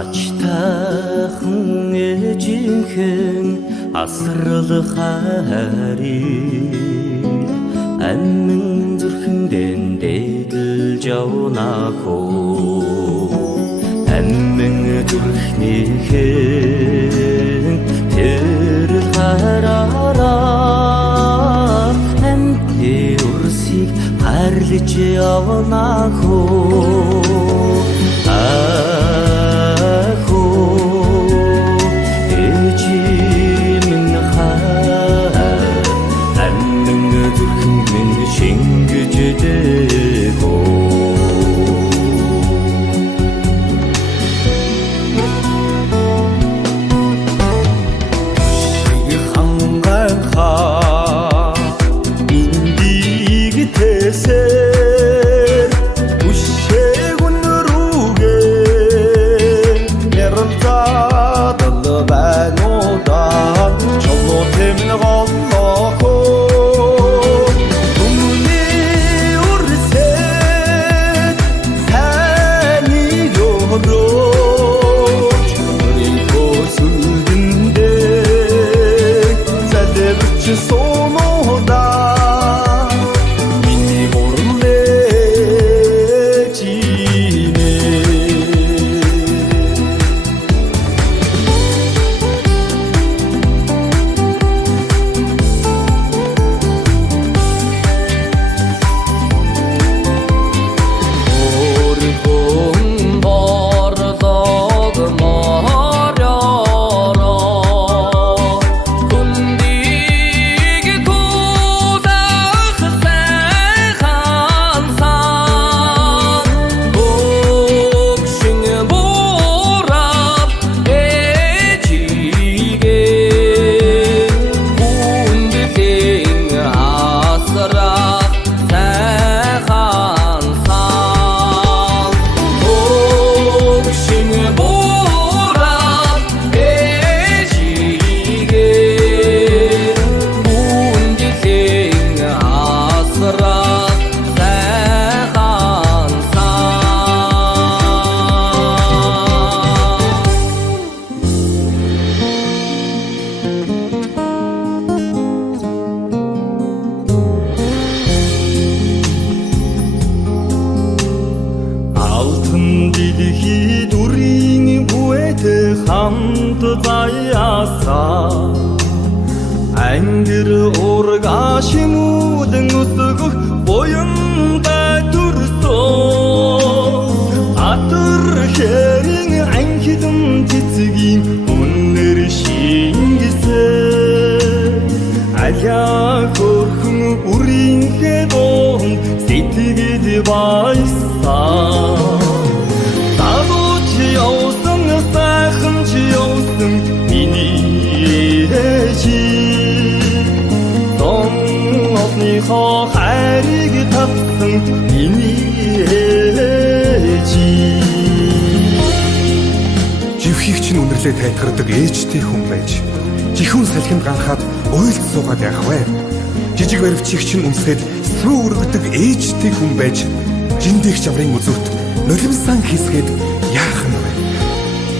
Ачтайхан ээжийнхэн асрал харил амин зүрхэндэн дэдэлж явна хөө амин зүрхнийхэн тэрл хараараа амтны урсыг харлиж явна хөө хамт заяасаа ангир ургаа шимүүдэн өсгөх буянтай төрсөн атар хэрийн анхидэн цэцгийн үнэр шингэсэн аляа хөрхөн үрийнхээ доон сэтгэд байсан хайрыг татсан миний ээж живхийг чинь үнэрлээ тайтгардаг ээжтэй хүн байж жихүүн салхинд ганхаад уйлд суугаад яах вэ? Жижиг баривчийг чинь үнсгээд сүү өргөдөг ээжтэй хүн байж жиндих чаврын үзүүт нулимсан хийсгээд яах нь вэ?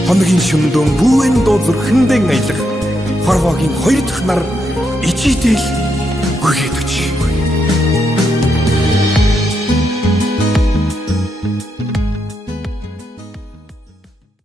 Хоногийн шүмдөн бүүэн дуу зүрхэндээ аялах хорвоогийн хоёр дахь нар ичээтэл гүйгээд өч